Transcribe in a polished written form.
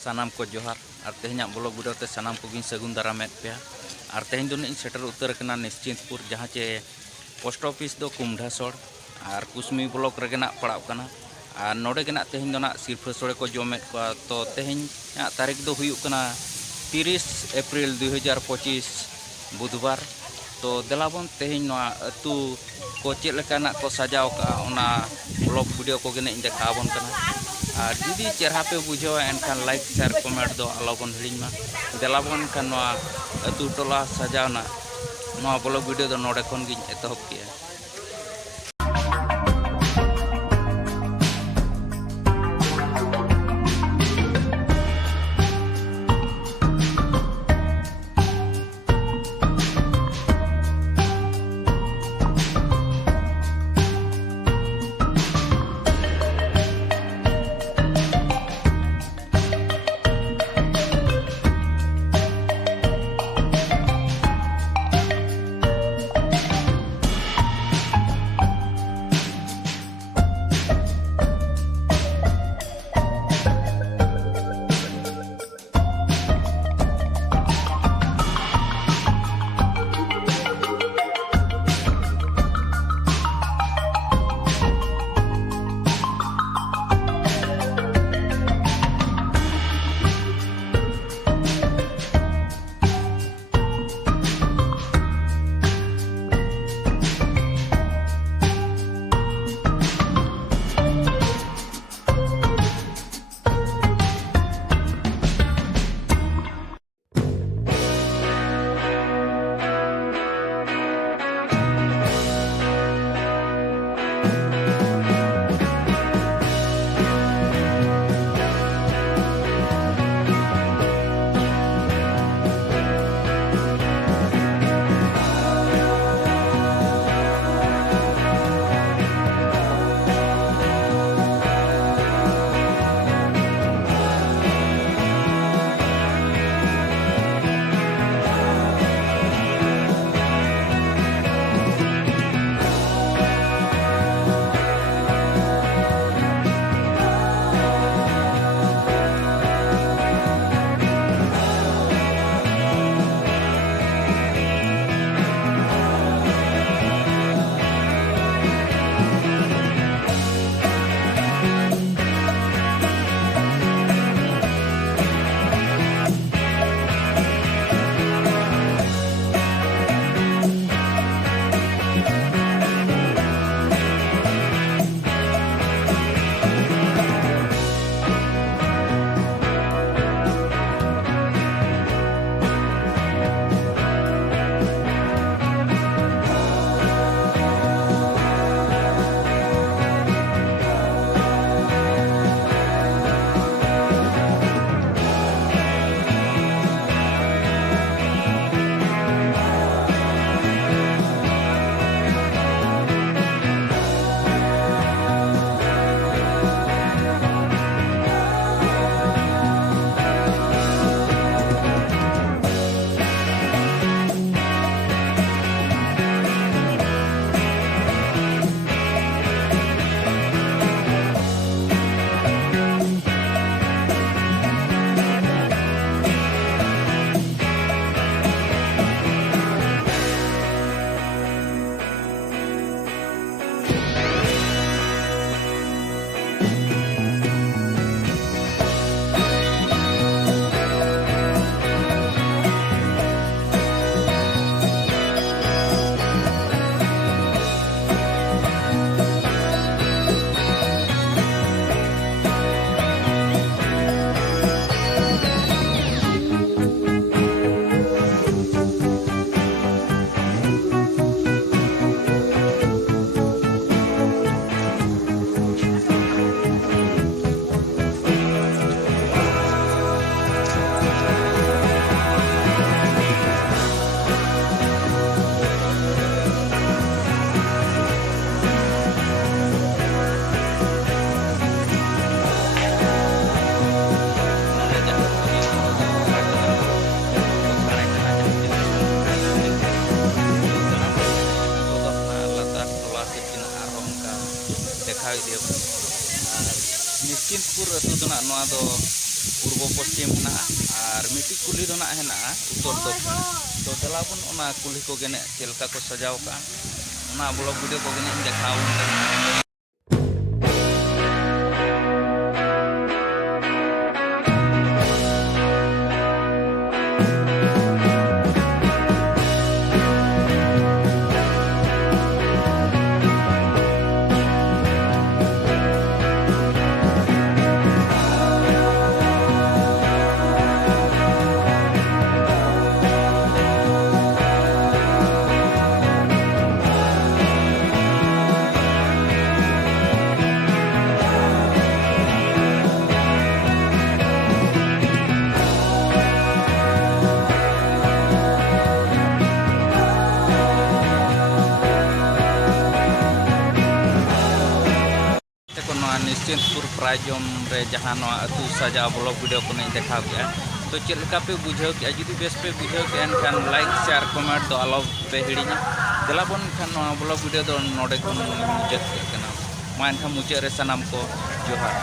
सानाम को जोहार और तेहना ब्लॉग वीडियो ते सानाम को सगुन दारामेद पे और तेहन दो सेटर उतर निश्चिंतपुर जहाँ चे पोस्ट ऑफिस दो कुमढासोड़ और कुसमी ब्लॉक रेगेना पड़ावना और नोडे गेना तेहन दो सिरफा सोड़े को जमेद को तो तेहन तारीख दो हुयुग कना 30 अप्रैल 2025 बुधवार तो देलाबन तेहन अतु को चेलकाना को सजाव का ब्लॉग वीडियो को गेने देखाबन कना और जुदी चेहरा पे बुझावा एनखान लाइक शेयर कमेंट दो आलोबन हिड़ीमा देलाबन खान अतु टोला सजावना ब्लॉग वीडियो दो नोडे खन गिन एतहब किया। निश्चिंतपुर अतु दो पूर्व पश्चिम हेना और मिट्टी कुली दो ना हेना उत्तर दक्षिण तो दलाबन ओना कुली को गेने चेलका को सजाव का ओना ब्लॉग वीडियो को गेने देखाव निश्चिंतपुर प्रायजम रे जहाँ अतु सजा ब्लॉग वीडियो को नहीं देखा गया तो चलका पे बुझे कि जुदी बेस पे बुझे कि एनखान लाइक शेयर कमेंट तो आलो पे हिड़िया दलाबन खान ब्लॉग वीडियो दो नोडे को मुचाद मा एनखान मुचाद रे सनाम को जोहार।